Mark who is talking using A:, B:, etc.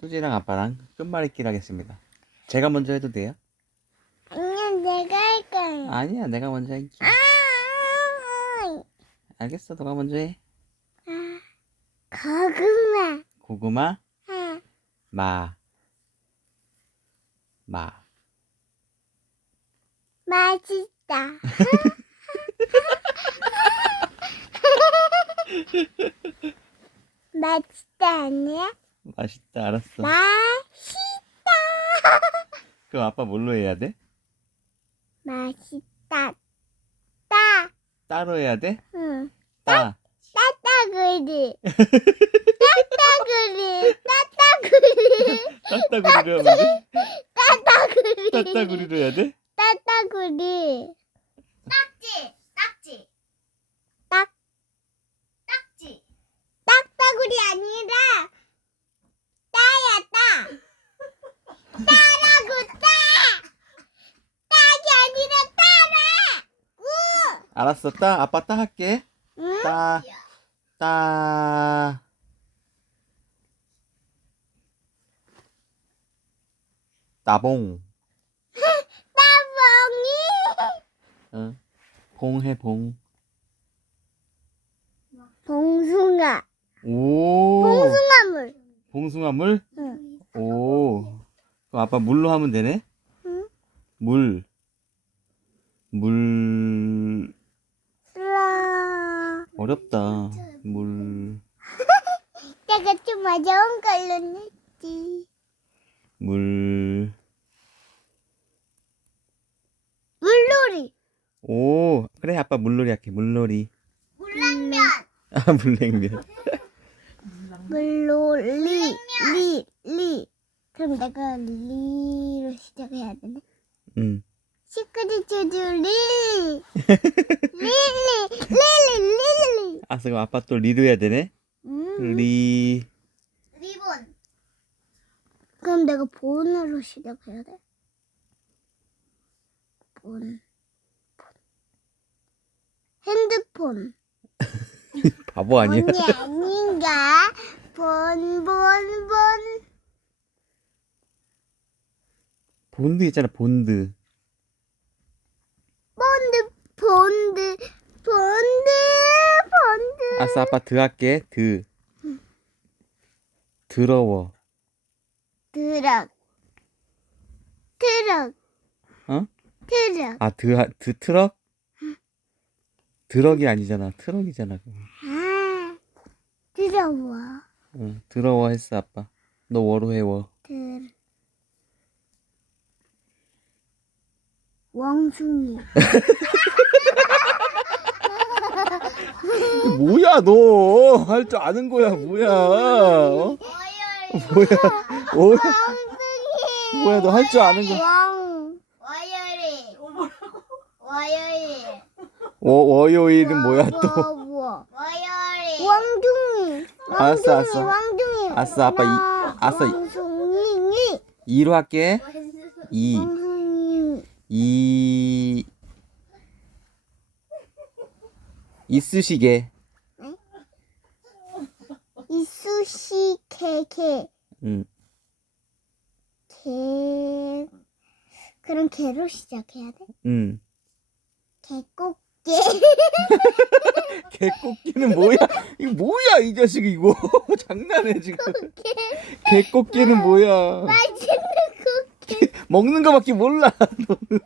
A: 수지랑 아빠랑 끝말잇기를 하겠습니다. 제가 먼저 해도 돼요?
B: 아니야, 내가 할 거야.
A: 아니야, 내가 먼저 할게. 아~ 알겠어, 너가 먼저 해.
B: 고구마.
A: 고구마? 마. 마.
B: 맛있다. 맛있다, 아
A: 맛있다 알았어
B: 맛있다
A: 그럼 아빠 뭘로 해야 돼?
B: 맛있다 따
A: 따로 해야 돼? 응따
B: 따따구리 따따구리
A: 따따구리 따따구리로 해야 돼?
B: 따따구리
C: 따지
A: 알았어, 따, 아빠 따 할게. 응? 따, 따. 따봉.
B: 따봉이? 응.
A: 봉해, 봉.
B: 봉숭아.
A: 오.
B: 봉숭아물.
A: 봉숭아물? 응. 오. 그럼 아빠 물로 하면 되네? 응. 물. 물. 어렵다. 물.
B: 내가 좀 어려운 걸로 냈지.
A: 물.
B: 물놀이.
A: 오, 그래, 아빠 물놀이 할게, 물놀이.
C: 물냉면.
A: 아, 물냉면.
B: 물놀이, 리, 리, 리. 그럼 내가 리로 시작해야 되네. 응. 시크릿 주주 리. 리.
A: 아, 그럼 아빠 또리드 해야 되네. 음. 리.
C: 리본.
B: 그럼 내가 본으로 시작해야 돼. 본. 본. 핸드폰.
A: 바보 아니야? 아니
B: 아닌가? 본본 본, 본.
A: 본드 있잖아 본드. 아싸 아빠 드할게. 드 할게 응. 드 드러워
B: 드럭 트럭 어 트럭
A: 아드드 드 트럭 응. 드럭이 아니잖아 트럭이잖아 그거. 아
B: 드러워
A: 응 드러워 했어 아빠 너 워로 해워 드 드러...
B: 원숭이
A: 뭐야 너 할 줄 아는 거야 뭐야 어? 뭐야 뭐야 뭐야 너 할 줄 아는 거야 월요일 월요일은 뭐야 뭐야 뭐야
B: 월요일 왕 뭐야
A: 알았어 알 뭐야
B: 왕둥이
A: 알 뭐야 아빠 이알 뭐야
B: 왕둥이
A: 이 뭐야 게이 이... 있 뭐야 �
B: 이시 개개. 응. 개. 그럼 개로 시작해야 돼? 응. 개꽃게.
A: 개꽃게는 뭐야? 이 뭐야 이 자식 이거 장난해 지금. 개꽃개는 나... 뭐야?
B: 맛있는 꽃게.
A: 먹는 거밖에 몰라 너는.